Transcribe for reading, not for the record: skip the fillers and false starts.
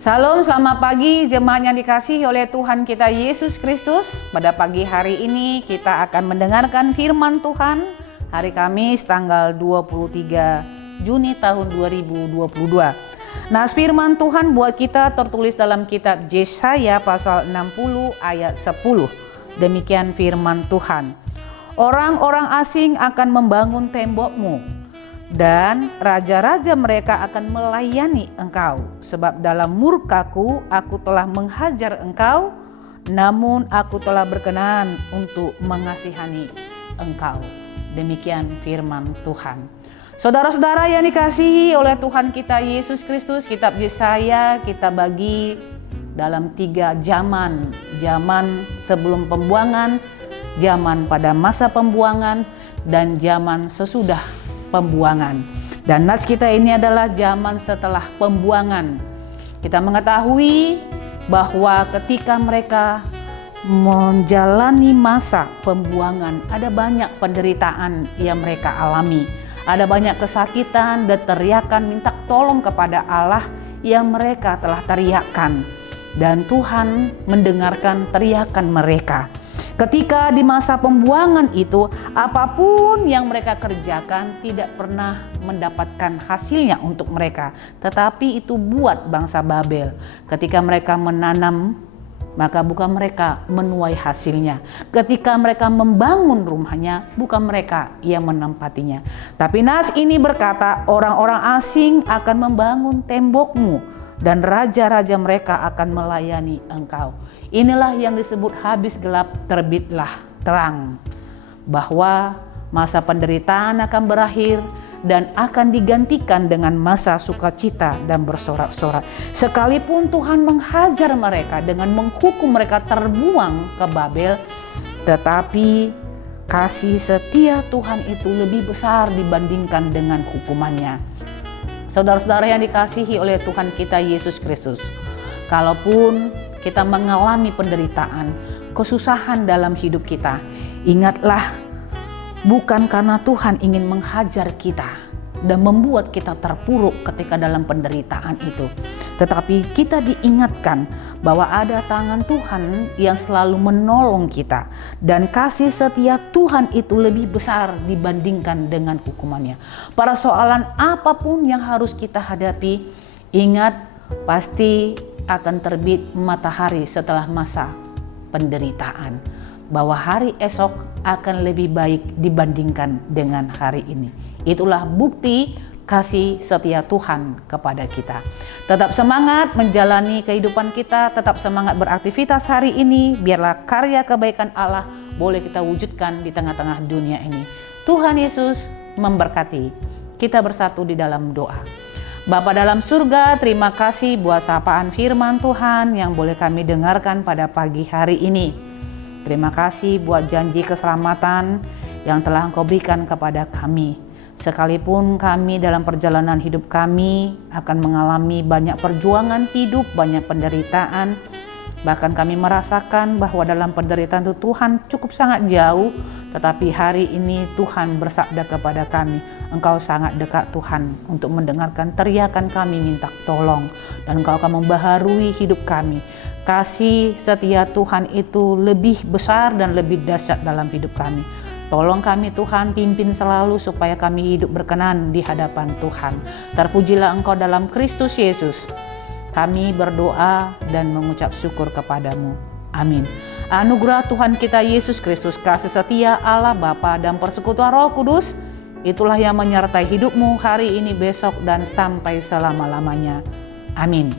Salam, selamat pagi jemaat yang dikasihi oleh Tuhan kita Yesus Kristus. Pada pagi hari ini kita akan mendengarkan firman Tuhan hari Kamis tanggal 23 Juni tahun 2022. Nah, firman Tuhan buat kita tertulis dalam kitab Yesaya pasal 60 ayat 10. Demikian firman Tuhan. Orang-orang asing akan membangun tembokmu, dan raja-raja mereka akan melayani engkau. Sebab dalam murkaku aku telah menghajar engkau, namun aku telah berkenan untuk mengasihani engkau. Demikian firman Tuhan. Saudara-saudara yang dikasihi oleh Tuhan kita Yesus Kristus, kitab Yesaya kita bagi dalam 3 zaman. Zaman sebelum pembuangan, zaman pada masa pembuangan, dan zaman sesudah pembuangan. Dan nats kita ini adalah zaman setelah pembuangan. Kita mengetahui bahwa ketika mereka menjalani masa pembuangan, ada banyak penderitaan yang mereka alami. Ada banyak kesakitan dan teriakan minta tolong kepada Allah yang mereka telah teriakkan. Dan Tuhan mendengarkan teriakan mereka. Ketika di masa pembuangan itu, apapun yang mereka kerjakan tidak pernah mendapatkan hasilnya untuk mereka. Tetapi itu buat bangsa Babel. Ketika mereka menanam, maka bukan mereka menuai hasilnya. Ketika mereka membangun rumahnya, bukan mereka yang menempatinya. Tapi nas ini berkata, orang-orang asing akan membangun tembokmu, dan raja-raja mereka akan melayani engkau. Inilah yang disebut habis gelap terbitlah terang. Bahwa masa penderitaan akan berakhir dan akan digantikan dengan masa sukacita dan bersorak-sorak. Sekalipun Tuhan menghajar mereka dengan menghukum mereka terbuang ke Babel, tetapi kasih setia Tuhan itu lebih besar dibandingkan dengan hukumannya. Saudara-saudara yang dikasihi oleh Tuhan kita Yesus Kristus, kalaupun kita mengalami penderitaan, kesusahan dalam hidup kita, ingatlah, bukan karena Tuhan ingin menghajar kita dan membuat kita terpuruk ketika dalam penderitaan itu, tetapi kita diingatkan bahwa ada tangan Tuhan yang selalu menolong kita, dan kasih setia Tuhan itu lebih besar dibandingkan dengan hukumannya. Pada soalan apapun yang harus kita hadapi, ingat, pasti akan terbit matahari setelah masa penderitaan, bahwa hari esok akan lebih baik dibandingkan dengan hari ini. Itulah bukti kasih setia Tuhan kepada kita. Tetap semangat menjalani kehidupan kita, tetap semangat beraktivitas hari ini, biarlah karya kebaikan Allah boleh kita wujudkan di tengah-tengah dunia ini. Tuhan Yesus memberkati. Kita bersatu di dalam doa. Bapa dalam surga, terima kasih buat sapaan firman Tuhan yang boleh kami dengarkan pada pagi hari ini. Terima kasih buat janji keselamatan yang telah Engkau berikan kepada kami. Sekalipun kami dalam perjalanan hidup kami akan mengalami banyak perjuangan hidup, banyak penderitaan, bahkan kami merasakan bahwa dalam penderitaan itu Tuhan cukup sangat jauh, tetapi hari ini Tuhan bersabda kepada kami, Engkau sangat dekat Tuhan untuk mendengarkan teriakan kami minta tolong, dan Engkau akan membaharui hidup kami. Kasih setia Tuhan itu lebih besar dan lebih dahsyat dalam hidup kami. Tolong kami Tuhan, pimpin selalu supaya kami hidup berkenan di hadapan Tuhan. Terpujilah Engkau dalam Kristus Yesus. Kami berdoa dan mengucap syukur kepadamu. Amin. Anugerah Tuhan kita Yesus Kristus, kasih setia Allah Bapa dan persekutuan Roh Kudus, itulah yang menyertai hidupmu hari ini, besok, dan sampai selama-lamanya. Amin.